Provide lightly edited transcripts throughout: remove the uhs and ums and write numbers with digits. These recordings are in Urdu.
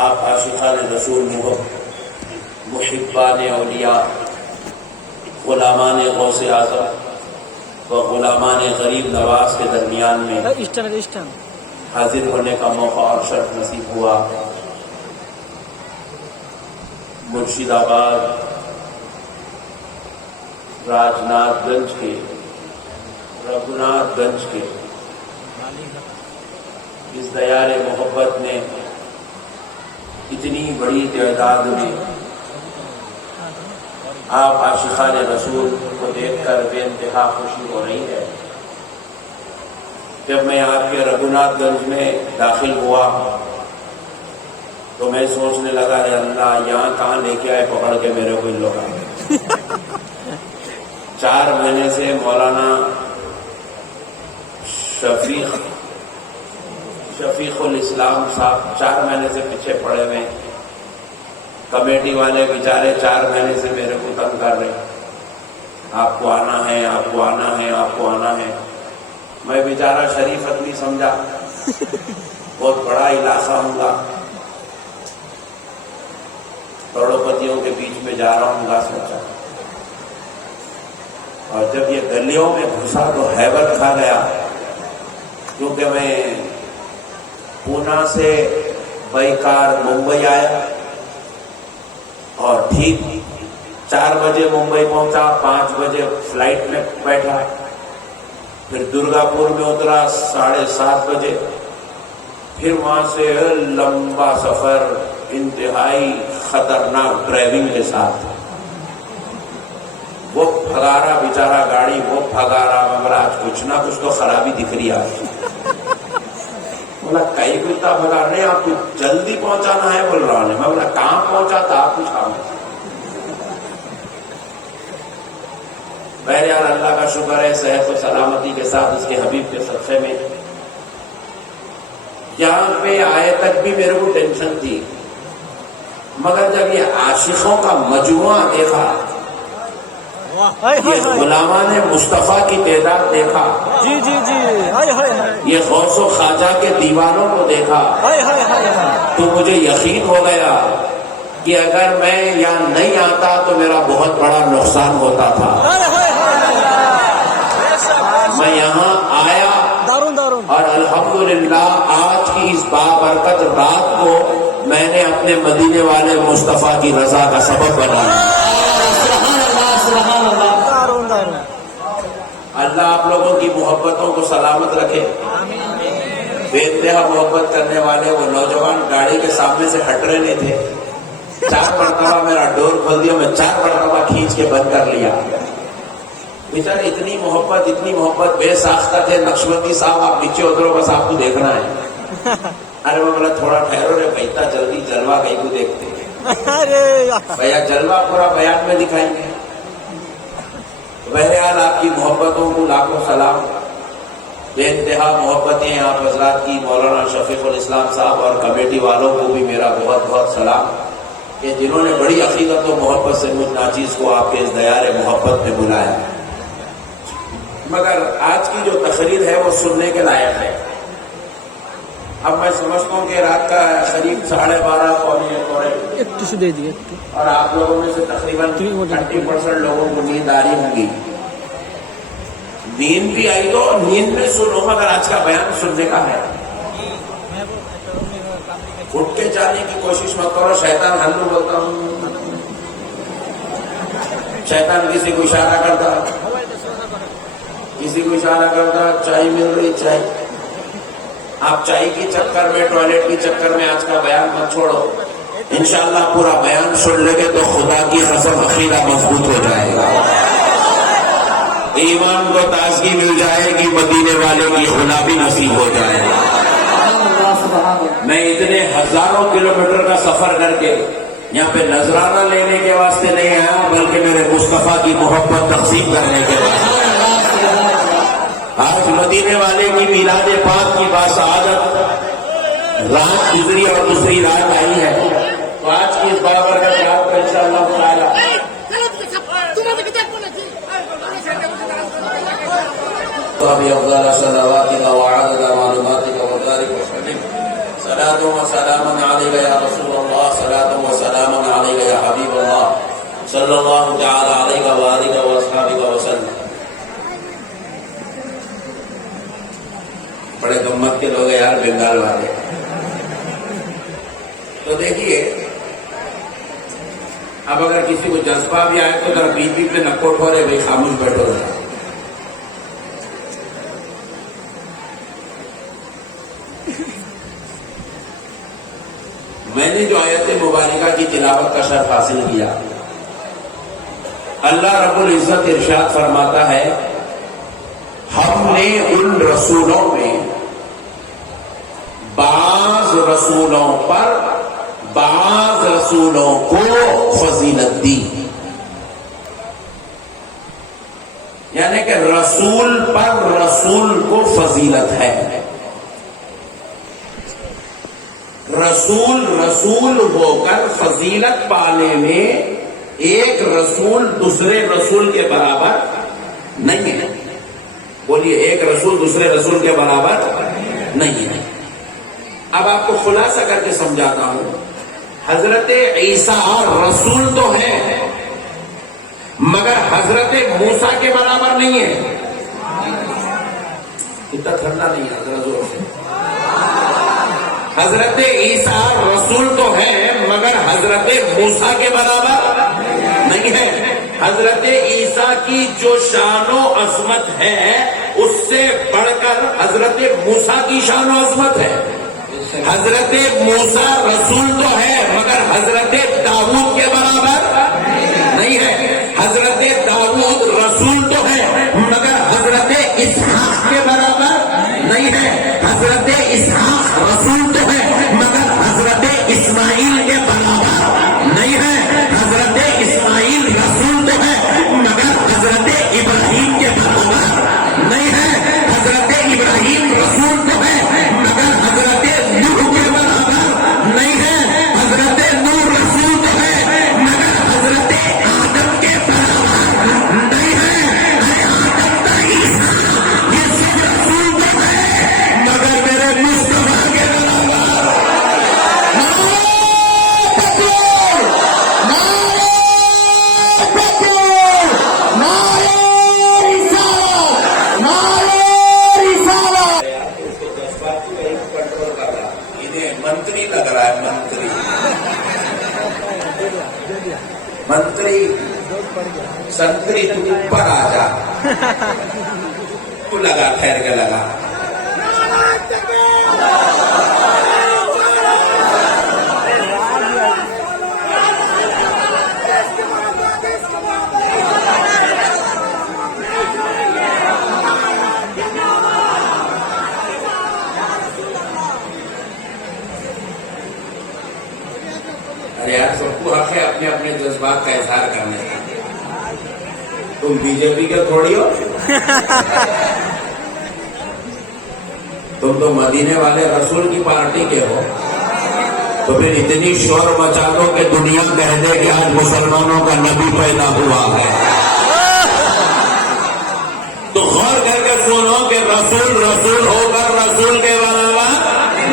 آپ عاشقان رسول محبان اولیاء، غلامان غوث اعظم و غلامان غریب نواز کے درمیان میں حاضر ہونے کا موقع اور شرف نصیب ہوا۔ مرشد آباد راج ناتھ گنج کے رگھوناتھ گنج کے اس دیار محبت نے اتنی بڑی تعداد میں آپ عاشقان رسول کو دیکھ کر بے انتہا خوشی ہو رہی ہے۔ جب میں آپ کے رگھوناتھ گنج میں داخل ہوا تو میں سوچنے لگا ہے اللہ یہاں کہاں لے کے آئے پکڑ کے میرے کو ان لوگ 4 مہینے سے مولانا شفیق الاسلام صاحب 4 مہینے سے پیچھے پڑے ہوئے، کمیٹی والے بیچارے 4 مہینے سے میرے کو تنگ کر رہے، آپ کو آنا ہے، آپ کو آنا ہے، آپ کو آنا ہے۔ میں بیچارہ شریف آدمی سمجھا، بہت بڑا علاقہ ہوں گا، کروڑوں پتیوں کے بیچ میں جا رہا ہوں گا سوچا، اور جب یہ گلیوں میں گھسا تو ہیبت کھا گیا، کیونکہ میں پونا سے بائی کار ممبئی آیا اور ٹھیک 4 بجے ممبئی پہنچا، 5 بجے فلائٹ میں بیٹھا، پھر درگا پور میں اترا 7:30 بجے، پھر وہاں سے لمبا سفر انتہائی خطرناک ڈرائیونگ کے ساتھ، وہ بھگا رہا بیچارہ گاڑی، وہ بھگا رہا، مگر آج کچھ نہ کچھ تو خرابی دکھ رہی ہے۔ بولا کئی کتا بھگا رہے آپ کو جلدی پہنچانا ہے بول رہا ہے، میں بولا کہاں پہنچا تھا آپ پوچھا ہوں۔ بہرحال اللہ کا شکر ہے صحت و سلامتی کے ساتھ اس کے حبیب کے صدقے میں یہاں پہ آئے تک بھی میرے کو ٹینشن تھی، مگر جب یہ عاشقوں کا مجموعہ دیکھا، یہ غلامان مصطفیٰ کی تعداد دیکھا، یہ غوث و خواجہ کے دیوانوں کو دیکھا، تو مجھے یقین ہو گیا کہ اگر میں یہاں نہیں آتا تو میرا بہت بڑا نقصان ہوتا تھا۔ میں یہاں آیا اور الحمدللہ آج کی اس بابرکت رات کو میں نے اپنے مدینے والے مصطفیٰ کی رضا کا سبب بنایا۔ اللہ آپ لوگوں کی محبتوں کو سلامت رکھے۔ بے انتہا محبت کرنے والے وہ نوجوان گاڑی کے سامنے سے ہٹ رہے نہیں تھے، 4 مرتبہ میرا ڈور کھول دیا، میں 4 مرتبہ کھینچ کے بند کر لیا۔ بیچارے اتنی محبت بے ساختہ تھے، نقشبندی صاحب آپ نیچے اترو بس آپ کو دیکھنا ہے۔ ارے میں بولا تھوڑا ٹھہرو رے بھائی، جلدی جلوہ کہیں کو دیکھتے بھیا، جلوہ پورا بیان میں دکھائیں گے۔ بہرحال آپ کی محبتوں کو لاکھوں سلام، بے انتہا محبتیں آپ حضرات کی، مولانا شفیق الاسلام صاحب اور کمیٹی والوں کو بھی میرا بہت بہت سلام، کہ جنہوں نے بڑی عقیدت و محبت سے مجھ ناچیز کو آپ کے اس دیار محبت میں بلایا۔ مگر آج کی جو تقریر ہے وہ سننے کے لائق ہے۔ اب میں سمجھتا ہوں کہ رات کا قریب 12:30 پونے 1 اور آپ لوگوں میں سے تقریباً 30% لوگوں کو نیند آ رہی ہوں گی۔ نیند بھی آئی تو نیند میں سنو، مگر آج کا بیان سننے کا ہے۔ اٹھ کے جانے کی کوشش مت کرو، شیطان ہلو بولتا ہوں، شیطان کسی کو اشارہ کرتا، چائے مل رہی چائے، آپ چائے کے چکر میں، ٹوائلٹ کے چکر میں آج کا بیان مت چھوڑو۔ انشاءاللہ پورا بیان سن لے گے تو خدا کی قسم عقیدہ مضبوط ہو جائے گا، ایمان کو تازگی مل جائے گی، مدینے والے کی غلامی نصیب ہو جائے گا۔ میں اتنے ہزاروں کلومیٹر کا سفر کر کے یہاں پہ نذرانہ لینے کے واسطے نہیں آیا، بلکہ میرے مصطفیٰ کی محبت تقسیم کرنے کے واسطے۔ آج مدینے والے کی میلاد پاک کی باسعادت رات گزری اور دوسری رات آئی ہے، تو آج کی اس بابرکت رات کو انشاءاللہ تعالی افضل صلواتك وعدد معلوماتك وبارك وسلم، صلاة وسلاما عليك يا رسول علیہ یا حبیب اللہ صلی اللہ تعالی علیہ وآلہ وصحبہ وسلم۔ بڑے گمت کے لوگ ہیں یار بنگال والے۔ تو دیکھیے اب اگر کسی کو جذبہ بھی آئے تو ذرا بیچ بیچ میں نکو ٹھورے بھائی خاموش بیٹھو ذرا۔ میں نے جو آیت مبارکہ کی تلاوت کا شرف حاصل کیا، اللہ رب العزت ارشاد فرماتا ہے ہم نے ان رسولوں میں بعض رسولوں پر بعض رسولوں کو فضیلت دی، یعنی کہ رسول پر رسول کو فضیلت ہے۔ رسول رسول ہو کر فضیلت پانے میں ایک رسول دوسرے رسول کے برابر نہیں ہے۔ بولیے ایک رسول دوسرے رسول کے برابر نہیں ہے۔ اب آپ کو خلاصہ کر کے سمجھاتا ہوں، حضرت عیسیٰ رسول تو ہے مگر حضرت موسیٰ کے برابر نہیں ہے۔ اتنا ٹھنڈا نہیں ہے ذرا زور سے۔ حضرت عیسیٰ رسول تو ہے مگر حضرت موسیٰ کے برابر نہیں ہے۔ حضرت عیسیٰ کی جو شان و عظمت ہے اس سے بڑھ کر حضرت موسیٰ کی شان و عظمت ہے۔ حضرت موسیٰ رسول تو ہے مگر حضرت داؤد کے برابر نہیں ہے۔ حضرت داؤد رسول تو ہے مگر حضرت اسحاق کے برابر نہیں ہے۔ حضرت اسحاق رسول تو ہے مگر حضرت اسماعیل کے برابر نہیں ہے۔ حضرت اسماعیل رسول تو ہے مگر حضرت ابراہیم کے برابر نہیں ہے۔ حضرت ابراہیم رسول تو ہے مگر حضرت نوح کے برابر نہیں ہے۔ حضرت نوح رسول تو ہے مگر حضرت آدم کے برابر نہیں ہے۔ آدم کا عیسیٰ یہ سب رسول تو ہے مگر میرے مصطفیٰ کے برابر۔ منتری لگ رہا ہے منتری سنتری تو اوپر آ جا، تو لگا ٹھہر کے لگا۔ ارے یار سب کو حق ہے اپنے اپنے جذبات کا اظہار کرنے کا۔ تم بی جے پی کے تھوڑی ہو، تم تو مدینے والے رسول کی پارٹی کے ہو، تو پھر اتنی شور مچا دو کہ دنیا کہہ دے کہ آج مسلمانوں کا نبی پیدا ہوا ہے۔ تو غور کر کے سنو کہ رسول رسول ہو کر رسول کے برابر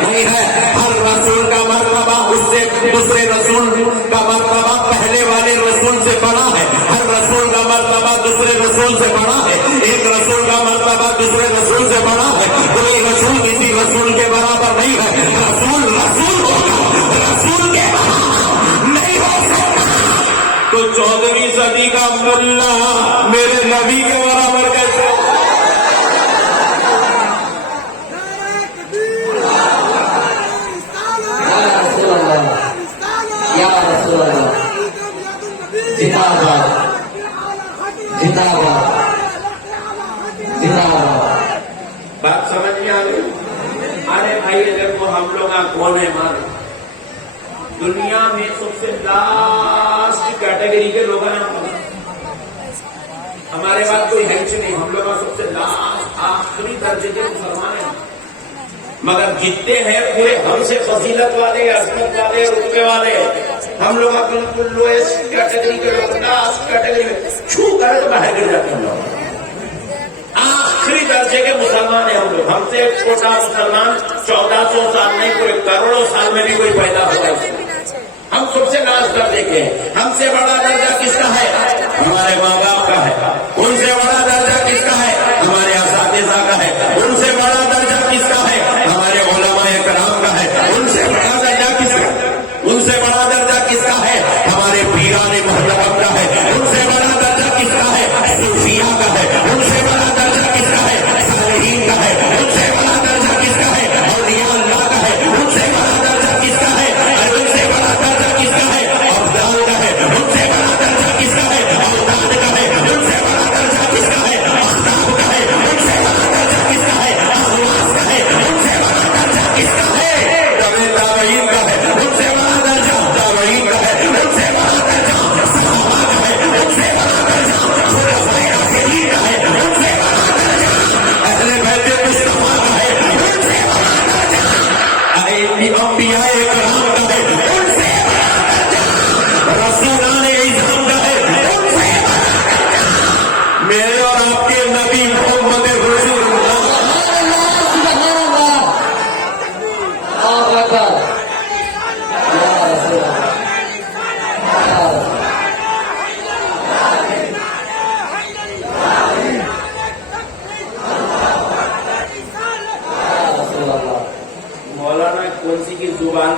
نہیں ہے۔ ہر رسول کا مرتبہ اس سے دوسرے رسول کا مرتبہ پہلے والے رسول سے بڑا ہے۔ ہر رسول کا مرتبہ دوسرے رسول سے بڑا ہے۔ ایک رسول کا مرتبہ دوسرے رسول سے بڑا ہے۔ کوئی رسول کسی رسول کے برابر نہیں ہے۔ رسول رسول ہوگا، رسول کے برابر نہیں ہو سکتا۔ تو 14ویں صدی کا ملا میرے نبی کے برابر کیسے؟ بات سمجھ میں آ گئی؟ ارے بھائی اگر وہ ہم لوگ کون ہے مانے؟ دنیا میں سب سے لاسٹ کیٹیگری کے لوگ ہیں ہمارے پاس کوئی ہیلچ نہیں، ہم لوگ سب سے لاسٹ آخری درجے کے مسلمان ہیں، مگر جتنے ہیں پورے ہم سے فضیلت والے، عظمت والے، رتبے والے، ہم لوگ بالکل لوئسٹ کیٹیگری کے لوگ، لاسٹ کیٹیگری میں چھو کر تو باہر گر جاتے ہیں ہم لوگ، آخری درجے کے مسلمان ہیں ہم لوگ۔ ہم سے چھوٹا مسلمان 1400 سال نہیں، پورے کروڑوں سال میں بھی کوئی پیدا ہوتا ہے، ہم سب سے لاسٹ درجے کے ہیں۔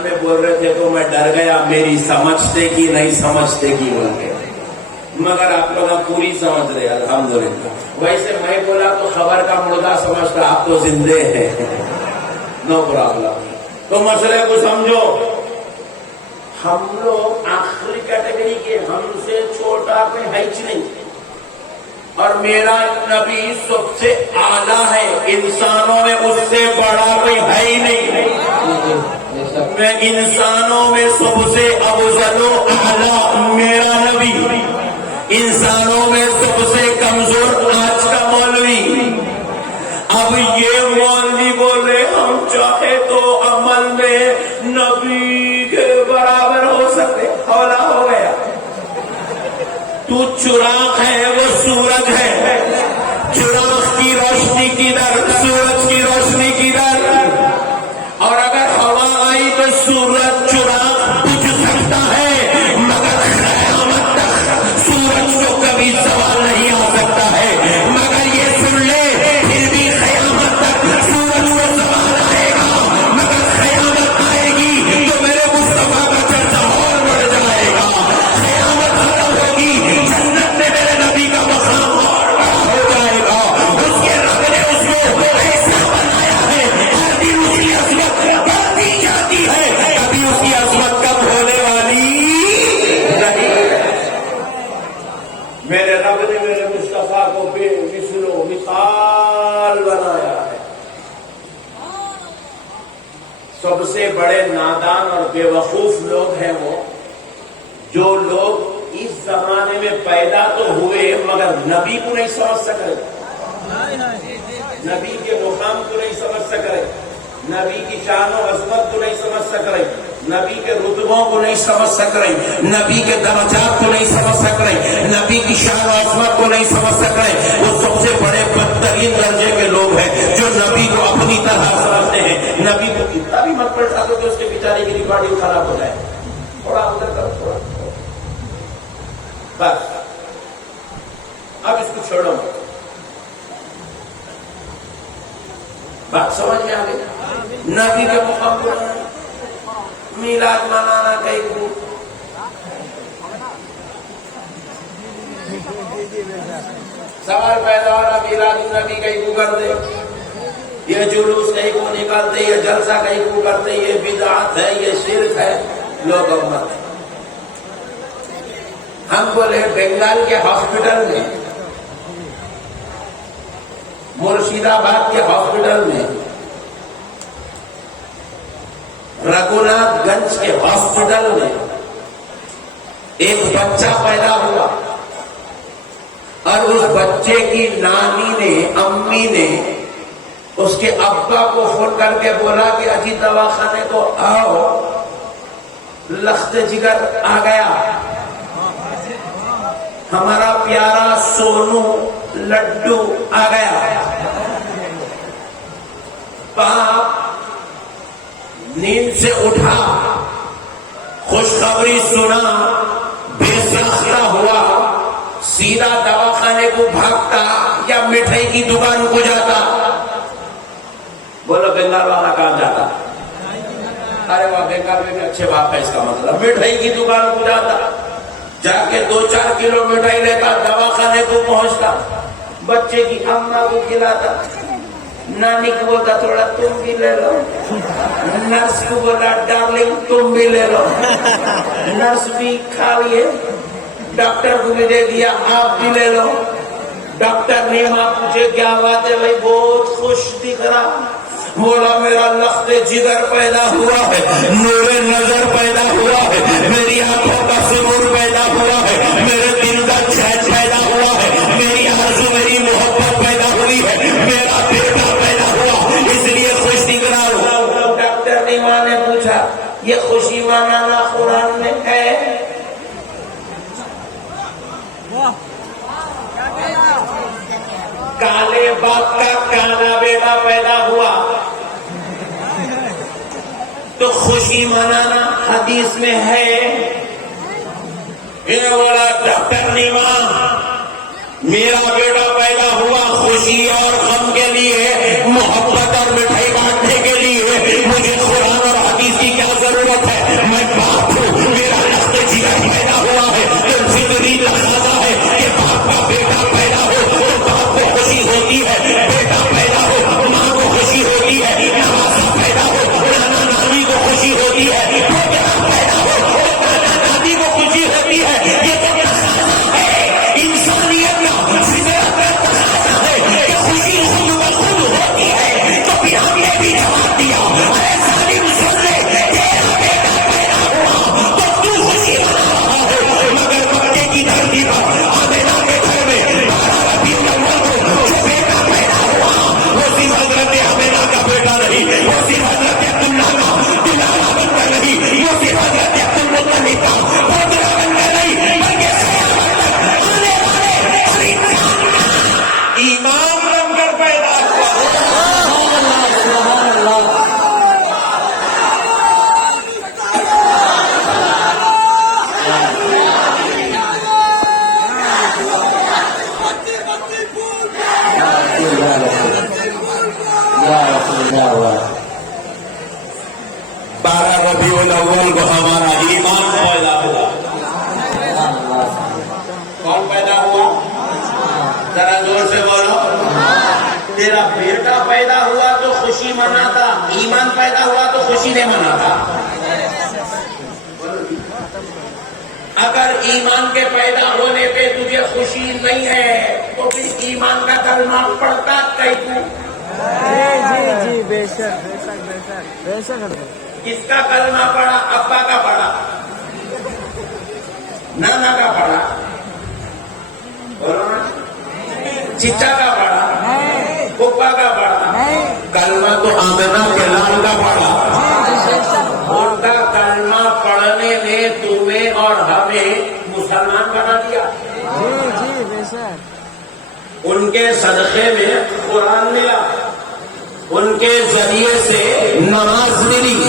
میں بول رہے تھے تو میں ڈر گیا میری سمجھتے کی نہیں سمجھتے کی بول کے، مگر آپ لوگ پوری سمجھ رہے الحمدللہ۔ ویسے میں بولا تو خبر کا مردہ سمجھتا، آپ تو زندے ہیں، نو پرابلم۔ تو مسئلے کو سمجھو، ہم لوگ آخری کیٹیگری کے، ہم سے چھوٹا کوئی ہے ہی نہیں، اور میرا نبی سب سے اعلیٰ ہے، انسانوں میں اس سے بڑا کوئی ہے ہی نہیں۔ میں انسانوں میں سب سے افضل و اعلیٰ میرا نبی، انسانوں میں سب سے کمزور آج کا مولوی۔ اب یہ مولوی بولے ہم چاہے تو عمل میں نبی کے برابر ہو سکتے، اولا ہو گیا۔ تو چراغ ہے وہ سورج ہے، چراغ کی روشنی کدھر، سورج کی روشنی کدھر؟ اور اگر ہوا آئی تو سورج چراغ بجھ سکتا ہے، مگر قیامت تک سورج کو کبھی زوال نہیں آ سکتا ہے۔ مگر یہ سن لے پھر بھی قیامت تک سورج کو زوال آئے گا، مگر قیامت آئے گی تو میرے مصطفیٰ کا چرچا اور بڑھ جائے گا۔ قیامت ختم ہوگی، جنت میں میرے نبی کا مقام اور بڑا ہو جائے گا۔ اس کے رب نے اس کو ایسا بنایا ہے، ہر دن اس کی عظمت بڑھتی جاتی ہے، کبھی اس کی عظمت کم ہونے والی نہیں۔ میرے رب نے میرے مصطفیٰ کو بے مثل و مثال بنایا ہے۔ سب سے بڑے نادان اور بے وقوف لوگ ہیں وہ جو لوگ اس زمانے میں پیدا تو ہوئے مگر نبی کو نہیں سمجھ سکے، نبی کے مقام کو نہیں سمجھ سکے، نبی کی شان و عظمت کو نہیں سمجھ سکے، نبی کے رتبوں کو نہیں سمجھ سکے، نبی کے درجات کو نہیں سمجھ سکے، نبی کی شان و عظمت کو نہیں سمجھ سکے۔ وہ سب سے بڑے بدترین درجے کے لوگ ہیں جو نبی کو اپنی طرح سمجھتے ہیں۔ نبی کو کتنا بھی مت پڑھا دو کہ اس کے بیچارے کی ریکارڈنگ خراب ہو جائے، تھوڑا ادھر کرو، تھوڑا بس۔ اب اس کو چھوڑو، بات سمجھ میں آ گئی؟ نبی کے مقام پر میلاد منانا کہیں کو، سوال پیدا ہو رہا میلاد النبی کہیں کو کر دے، یہ جلوس کہیں کو نکالتے، یہ جلسہ کہیں کو کرتے، یہ بدعت ہے، یہ شرک ہے، لوگ امت۔ ہم بولے بنگال کے ہاسپٹل میں، مرشید آباد کے ہاسپٹل میں، رگھوناتھ گنج کے ہاسپٹل میں ایک بچہ پیدا ہوا، اور اس بچے کی نانی نے، امی نے اس کے ابا کو فون کر کے بولا کہ اجی دواخانے کو آؤ، لخت جگر آ گیا، ہمارا پیارا سونو لڈو آ گیا۔ باپ نیند سے اٹھا، خوشخبری سنا، بے ساختہ ہوا، سیدھا دواخانے کو بھاگتا یا مٹھائی کی دکان کو جاتا؟ بولو بنگال والا کہاں جاتا؟ ارے وہاں بنگال میں بھی اچھے باپ ہے، اس کا مطلب مٹھائی کی دکان کو جاتا، جا کے 2-4 کلو مٹھائی لیتا، دواخانے کو پہنچتا، بچے کی اماں کو کھلاتا، نانی کو بولتا تھوڑا تم بھی لے لو، نرس کو بولا ڈارلنگ تم بھی لے لو، نرس بھی کھا لیے، ڈاکٹر کو بھی دے دیا آپ بھی لے لو۔ ڈاکٹر نے ماں پوچھے کیا بات ہے بھائی، بہت خوش دکھ رہا، بولا میرا لخت جگر پیدا ہوا ہے، نور نظر پیدا ہوا ہے، میری آنکھوں کا سرور پیدا ہوا ہے، میرے دل کا چین پیدا ہوا ہے، میری آرزو میری محبت پیدا ہوئی ہے، میرا بیٹا پیدا ہوا، اس لیے خوش دکھ رہا ہوں۔ ڈاکٹر نے ماں نے پوچھا یہ خوشی منانا قرآن میں ہے؟ کالے باپ کا کالا بیٹا پیدا ہوا تو خوشی منانا حدیث میں ہے؟ یہ بولا ڈاکٹر نیما میرا بیٹا پیدا ہوا خوشی اور غم کے لیے، محبت اور مٹھائی بانٹنے کے لیے، مجھے قرآن اور حدیث کی کیا ضرورت ضرورت ہے. میں باپ ہوں, میرا لخت جگر پیدا ہوا ہے تو فطری تقاضا ہے کہ باپ کا بیٹا پیدا ہو تو باپ کو خوشی ہوتی ہے, بیٹا پیدا ہو ماں کو خوشی ہوتی ہے, نوازا پیدا ہو نانا نانی کو خوشی ہوتی ہے, بیٹا پیدا ہو دادا دادی کو خوشی ہوتی ہے. یہ تو تقاضا ہے انسانیت کا, فطرت کا تقاضا ہے کہ خوشی خود بخود ہوتی ہے. تو پھر ہم نے بھی جواب دیا, ارے ظالم سن لے, تیرا بیٹا پیدا ہوا تو تو خوشی منا رہا ہے, مگر مکے کی دھرتی پر آمنہ کے گھر میں 12 ربیع الاول کو جو بیٹا پیدا ہوا وہ صرف حضرت آمنہ کا بیٹا نہیں, وہ صرف حضرت عبداللہ کا دلالہ بن کر نہیں, وہ صرف حضرت عبدالمطلب کا پوترا بن کر نہیں, بلکہ قیامت تک آنے والے ہر انسان کا ایمان بن کر پیدا ہوا. بارہ ربیع الاول کو ہمارا ایمان پیدا ہوا. کون پیدا ہوا؟ ذرا زور سے بولو. تیرا بیٹا پیدا ہوا تو خوشی مناتا, ایمان پیدا ہوا تو خوشی نہیں مناتا. اگر ایمان کے پیدا ہونے پہ تجھے خوشی نہیں ہے تو پھر ایمان کا کلمہ پڑھتا کئی کو. جی بے شک بے شک بے شک بے شک. کس کا کلمہ پڑھا؟ ابا کا پڑھا, نانا کا پڑھا, چچا کا پڑھا, پھپھا کا پڑھا, کلمہ تو آمنہ کے لال کا پڑھا. ان کا کلمہ پڑھنے نے تمہیں اور ہمیں مسلمان بنا دیا. جی بے شک. ان کے صدقے میں قرآن ملا, ان کے ذریعے سے نماز ملی,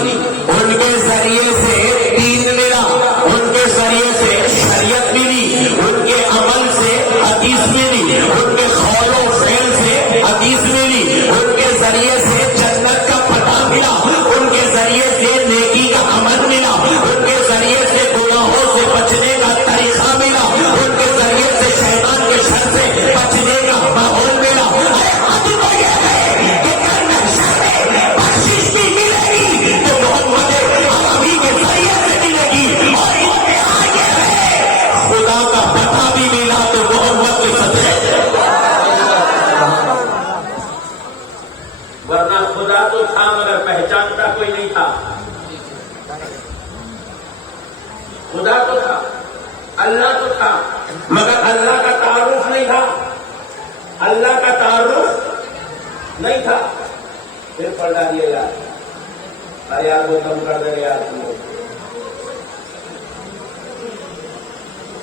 ان کے ذریعے سے دین ملا, ان کے ذریعے سے شریعت ملی, ان کے عمل سے حدیث ملی, ان کے قول و فعل سے حدیث ملی, ان کے ذریعے سے جنت کا پتہ ملا, ان کے ذریعے سے نیکی کا عمل ملا, ان کے ذریعے سے گناہوں سے بچنے کا طریقہ ملا, ان کے ذریعے سے شیطان کے شر سے بچنے کا ماحول ملا. ورنہ خدا تو تھا مگر پہچانتا کوئی نہیں تھا. خدا تو تھا, اللہ تو تھا مگر اللہ کا تعارف نہیں تھا, اللہ کا تعارف نہیں تھا. پھر پڑھ ڈالیے یار, ارے یار وہ کم کر دے یار. تم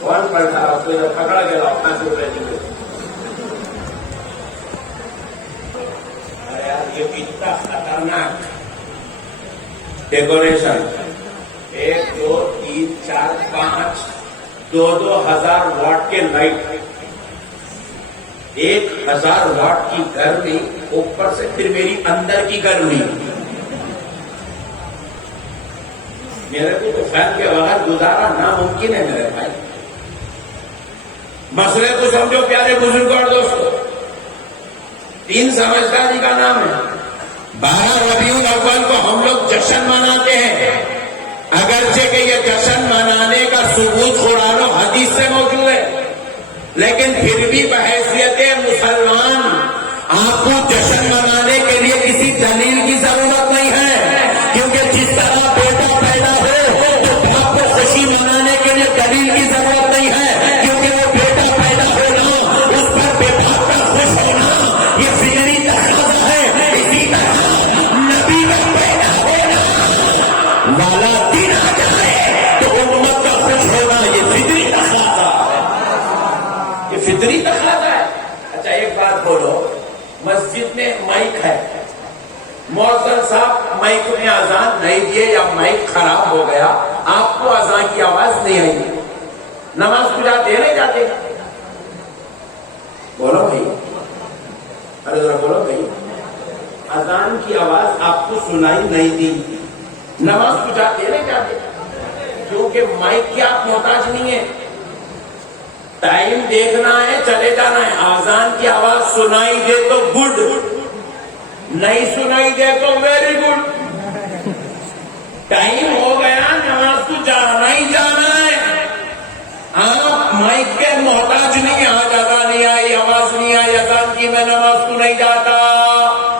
کون پڑھتا آپ کو جب پکڑ گیا اپنا چھوڑ رہے تھے. یہ اتنا خطرناک ڈیکوریشن, 1 2 3 4 5 2 ہزار واٹ کے لائٹ, 1000 واٹ کی گرمی, اوپر سے پھر میری اندر کی گرمی. میرے کو تو فین کے بغیر گزارا ناممکن ہے میرے بھائی. مسئلے کو سمجھو پیارے بزرگ اور دوستو. 3 سمجھداری کا نام ہے. 12 ربیع الاول کو ہم لوگ جشن مناتے ہیں, اگرچہ کہ یہ جشن منانے کا ثبوت قرآن و حدیث سے موجود ہے, لیکن پھر بھی بحیثیت مسلمان آپ کو جشن منانے کے لیے کسی دلیل کی ضرورت نہیں ہے, کیونکہ جس طرح بیٹا پیدا ہو تو باپ کو خوشی منانے کے لیے دلیل کی ضرورت نہیں ہے, کیونکہ وہ بیٹا پیدا ہونا, اس پر بیٹا کا خوش ہونا یہ فطری تقاضا ہے. اسی طرح نبی کا پیدا ہونا والا دن آ جائے تو امت کا خوش ہونا یہ فطری تقاضا ہے, یہ فطری تقاضا ہے. اچھا ایک بات بولو, مسجد میں مائک ہے, مؤذن صاحب مائک میں اذان نہیں دیے یا مائک خراب ہو گیا, آپ کو اذان کی آواز نہیں آئی, نماز کو جاتے نہیں جاتے؟ بولو بھائی, ارے ذرا بولو بھائی. اذان کی آواز آپ کو سنائی نہیں دی, نماز کو جاتے نہیں جاتے، کیونکہ مائک کی آپ محتاج نہیں ہے، ٹائم دیکھنا ہے، چلے جانا ہے، آذان کی آواز سنائی دے تو گڈ، نہیں سنائی دے تو ویری گڈ، ٹائم ہو گیا، نماز کو جانا ہی جانا ہے، آپ مائک کے محتاج نہیں، آج اذان نہیں آئی، آواز نہیں آئی اذان کی، میں نماز کو نہیں جاتا،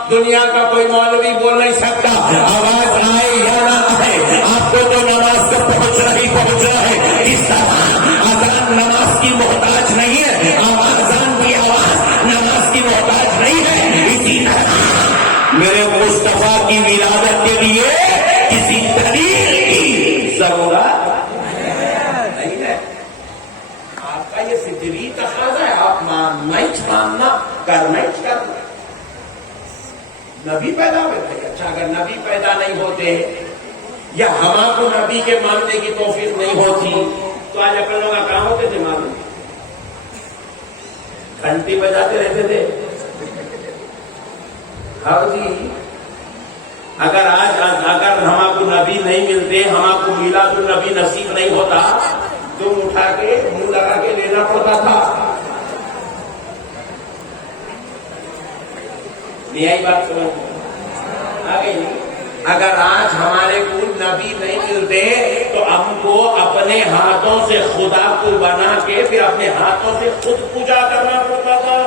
دنیا کا کوئی مولوی بول نہیں سکتا آواز آئے یا نہ آئے، آپ کو تو نماز کا پہنچنا ہی پہنچنا ہے، اس طرح اذان نماز کی محتاج نہیں ہے، اذان کی آواز نماز کی محتاج نہیں ہے، اسی طرح میرے مصطفیٰ کی ولادت کے لیے کسی دلیل کی ضرورت نہیں ہے، آپ کا یہ فطری تقاضا ہے، آپ ماننا ہی ماننا، کرنا ہی کرنا، نبی پیدا ہوئے تھے، اچھا اگر نبی پیدا نہیں ہوتے یا ہمارا کو نبی کے ماننے کی توفیق نہیں ہوتی تو آج اپنے لوگ کہاں ہوتے تھے، معلوم گھنٹی بجاتے رہتے تھے، ہاں جی، اگر ہمارا کو نبی نہیں ملتے، ہمارا کو میلاد النبی نصیب نہیں ہوتا تو اٹھا کے منہ لگا کے لینا پڑتا تھا، یہی بات سمجھ آگے، اگر آج ہمارے کو نبی نہیں ملتے تو ہم کو اپنے ہاتھوں سے خدا کو بنا کے پھر اپنے ہاتھوں سے خود پوجا کرنا پڑتا تھا،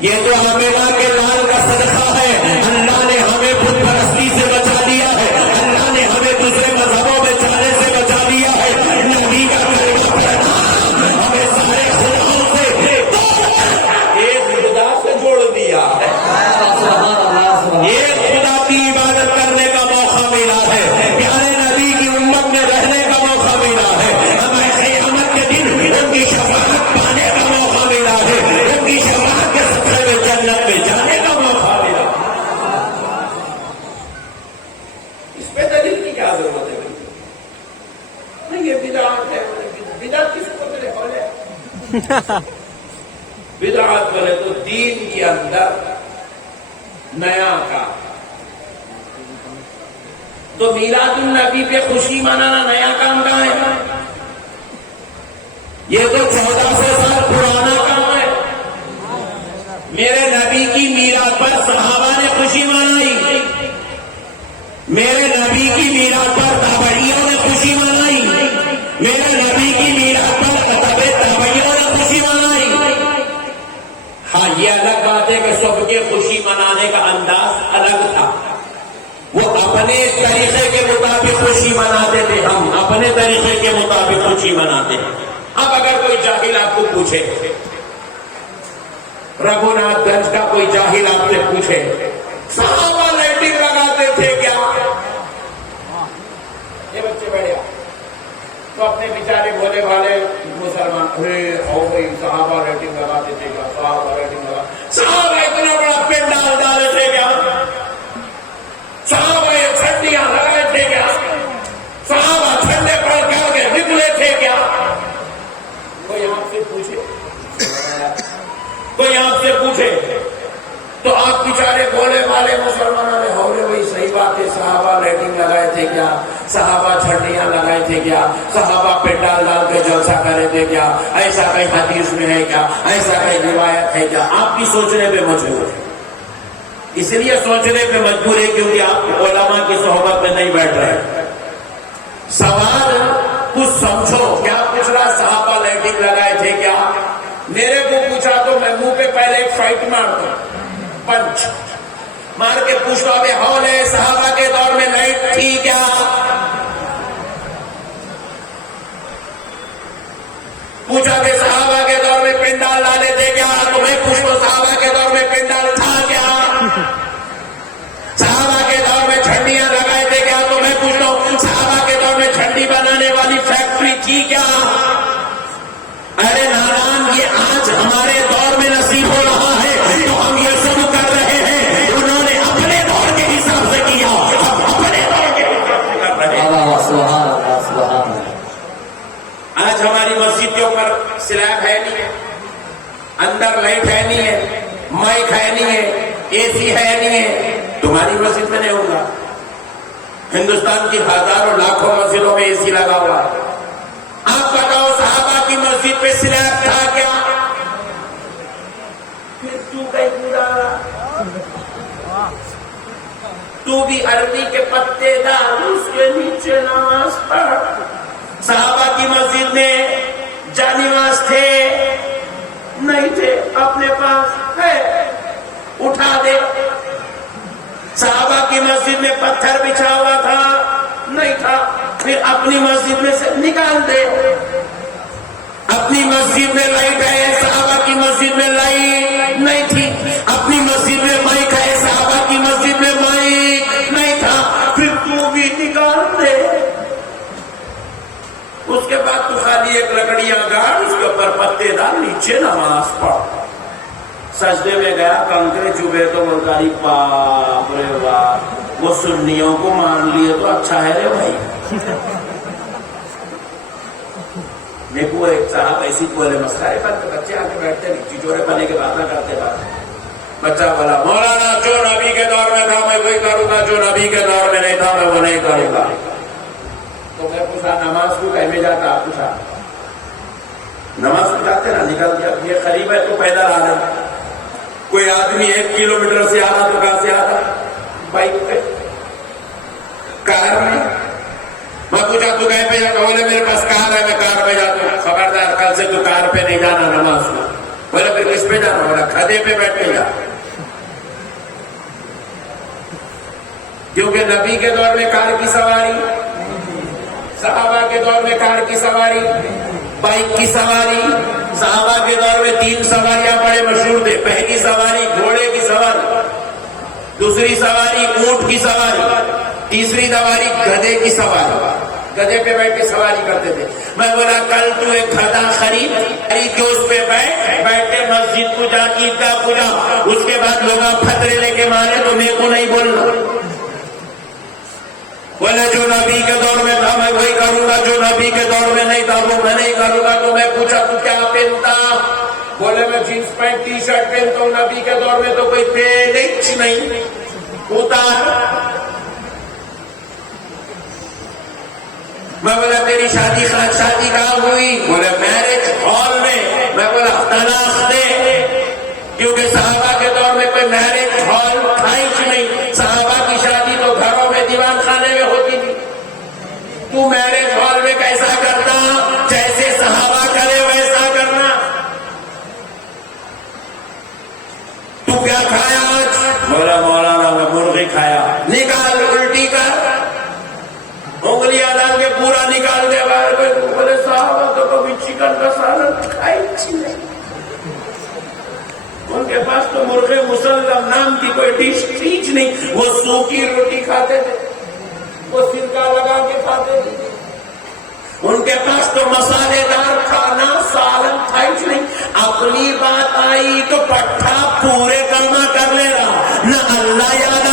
یہ تو ہمیرا کے لال کا صدقہ ہے، اللہ نے ہمیں خود پرستی سے بچا لیا ہے، اللہ نے ہمیں دوسرے مذہبوں میں جانے سے بچا لیا ہے، نبی کا کلمہ پڑھنا ہمیں سارے خداؤں سے ایک خدا سے جوڑ دیا ہے، ایک خدا کی عبادت کرنے کا موقع ملا ہے، پیارے نبی کی امت میں رہنے کا موقع ملا ہے، ہمیں قیامت کے دن ان کی شفاعت پانے کا موقع ملا ہے، ان کی شفاعت کے صدقے میں جنت میں جانے کا موقع ملا، اس پہ دلیل کی کیا ضرورت ہے؟ نہیں یہ بدعت ہے، بدعت کس کو تیرے بولے بدعت بولے تو دین کے اندر نیا کا، تو میلاد النبی پہ خوشی منانا نیا کام کہاں ہے؟ یہ تو 1400 سال پرانا کام ہے، میرے نبی کی میلاد پر صحابہ نے خوشی منائی، میرے نبی کی میلاد پر تابعیوں نے خوشی منائی، میرے نبی کی میلاد پر تابعیوں نے خوشی منائی، ہاں یہ الگ بات ہے کہ سب کے خوشی منانے کا انداز الگ تھا، وہ اپنے طریقے کے مطابق خوشی مناتے تھے، ہم اپنے طریقے کے مطابق خوشی مناتے ہیں۔ اب اگر کوئی جاہل آپ کو پوچھے، رگھوناتھ گنج کا کوئی جاہل آپ سے پوچھے صحابہ لائٹنگ لگاتے تھے کیا؟ یہ بچے بیٹھے تو اپنے بیچارے بھولے بھالے مسلمان صحابہ لائٹنگ لگاتے تھے کیا؟ صحابہ لائٹنگ لگا، صحابہ اتنا بڑا پنڈال ڈالے تھے کیا؟ صحابہ چھٹیاں لگائے تھے کیا؟ صحابہ ٹھنڈے پڑ کر کے نکلے تھے کیا؟ کوئی آپ سے پوچھے، کوئی آپ سے پوچھے تو آپ بیچارے بولے والے مسلمانوں نے ہو رہے وہی صحیح بات ہے، صحابہ لائٹنگ لگائے تھے کیا؟ صحابہ چھٹیاں لگائے تھے کیا؟ صحابہ پنڈال ڈال کے جلسہ کرے تھے کیا؟ ایسا کہیں حدیث میں ہے کیا؟ ایسا کہیں روایت ہے کیا؟ آپ بھی سوچنے پہ مجبور ہیں، اس لیے سوچنے پہ مجبور ہے کیونکہ آپ علماء کی صحبت میں نہیں بیٹھ رہے۔ سوال کچھ سمجھو، کیا پوچھ رہا؟ صحابہ لائٹنگ لگائے تھے کیا؟ میرے کو پوچھا تو میں منہ پہ پہلے ایک فائٹ مارتا ہوں، پنچ مار کے پوچھو ابھی ہال ہے، صحابہ کے دور میں لائٹ تھی کیا؟ پوچھا کہ صحابہ کے دور میں پنڈال ڈالے تھے کیا؟ تو میں پوچھو صحابہ کے دور میں پنڈال تھا کیا؟ صحابہ کے دور میں جھنڈیاں لگائے تھے کیا؟ تو میں پوچھتا ہوں صحابہ کے دور میں جھنڈی بنانے والی فیکٹری تھی کیا؟ ارے نادان، یہ آج ہمارے دور میں نصیب ہو رہا ہے تو ہم یہ سب کر رہے ہیں، انہوں نے اپنے دور کے حساب سے کیا، ہم اپنے دور کے حساب سے کر رہے ہیں۔ سبحان اللہ، سبحان اللہ۔ آج ہماری مسجد کے اوپر سلیب ہے نہیں ہے، اندر لائٹ ہے نہیں ہے، مائک ہے نہیں ہے، اے سی ہے نہیں ہے، تمہاری مسجد میں نہیں ہوگا، ہندوستان کی ہزاروں لاکھوں مسجدوں میں اے سی لگا ہوا ہے. آپ بتاؤ صحابہ کی مسجد پہ سلیب تھا کیا؟ پھر تو کہیں پورا تو بھی عربی کے پتے دار اس کے نیچے نماز پڑھ. صحابہ کی مسجد میں جانماز تھے نہیں تھے؟ اپنے پاس ہے اٹھا دے. صحابہ کی مسجد میں پتھر بچھا ہوا تھا نہیں تھا؟ پھر اپنی مسجد میں سے نکال دے. اپنی مسجد میں لائٹ ہے، صحابہ کی مسجد میں لائٹ نہیں تھی. اپنی مسجد میں مائک ہے، صحابہ کی مسجد میں مائک نہیں تھا. پھر تو بھی نکال دے. اس کے بعد تو خالی ایک لکڑیاں گاڑ، اس کے اوپر پتے ڈال، نیچے نماز پڑھ. سجدے میں گیا، کنکرے چبھے تو ملکاری باپ رے باپ، وہ سنیوں کو مان لیے تو اچھا ہے رے بھائی. دیکھو ایک صاحب ایسی بولے مسخرے کرتے، بچے آ کے بیٹھتے چچورے بنے کے باتیں کرتے بات. بچہ بولا مولانا جو نبی کے دور میں تھا میں وہی کروں گا، جو نبی کے دور میں نہیں تھا میں وہ نہیں کروں گا. تو میں پوچھا نماز کو کہنے جاتا؟ آپ پوچھا نماز کو جاتے نا، نکل گیا. یہ قریب ہے تو پیدل آ رہا. کوئی آدمی 1 کلومیٹر سے آ رہا تو کہاں سے آ رہا؟ بائک پہ، کار میں. میں پوچھا تو کہیں پہ جاتا؟ بولے میرے پاس کار ہے، میں کار پہ جاتا ہوں. خبردار کل سے تو کار پہ نہیں جانا نماز کو. بولے پھر کس پہ جانا؟ بولا کھدے پہ بیٹھ کے جا. کیونکہ نبی کے دور میں کار کی سواری، صحابہ کے دور میں کار کی سواری، بائک کی سواری. صحابہ کے دور میں 3 سواریاں بڑے مشہور تھے. پہلی سواری گھوڑے کی سواری، دوسری سواری اونٹ کی سواری، تیسری سواری گدھے کی سواری. گدھے پہ بیٹھ کے سواری کرتے تھے. میں بولا کل تو ایک گدھا خرید کے اس پہ بیٹھ کے مسجد کو جا، عیدگاہ کو جا. اس کے بعد لوگ پتھرے لے کے مارے تو میرے کو نہیں بولنا. بولے جو نبی کے دور میں تھا میں وہی کروں گا، جو نبی کے دور میں نہیں تھا وہ میں نہیں کروں گا. تو میں پوچھا تو کیا پہنتا؟ بولے میں جینس پینٹ ٹی شرٹ پہنتا ہوں. نبی کے دور میں تو کوئی پینٹ نہیں ہوتا. میں بولا تیری شادی کہاں ہوئی؟ بولے میرج ہال میں. میں بولا طلاق دے، کیونکہ صحابہ کے دور میں کوئی میرج ہال تھا ہی نہیں. صحابہ کی شادی تو گھروں میں دیوان خانے میں ہوتی تھی. تو میرج ہال میں کیسا کرتا؟ جیسے صحابہ کرے ویسا کرنا. تو کیا کھایا آج؟ بولا مولانا میں مرغی کھایا. نکال، الٹی کر، انگلیاں ڈال کے پورا نکال دے باہر. بولے صحابہ تو کبھی چکن کا سالن کھائی نہیں. ان کے پاس تو مرغ مسلم نام کی کوئی ڈش تھی نہیں. وہ سوکھی روٹی کھاتے تھے، وہ سرکہ لگا کے کھاتے تھے. ان کے پاس تو مسالے دار کھانا سالن تھا ہی نہیں. اپنی بات آئی تو پٹھا پورے کلمہ کر لے رہا، نہ اللہ یاد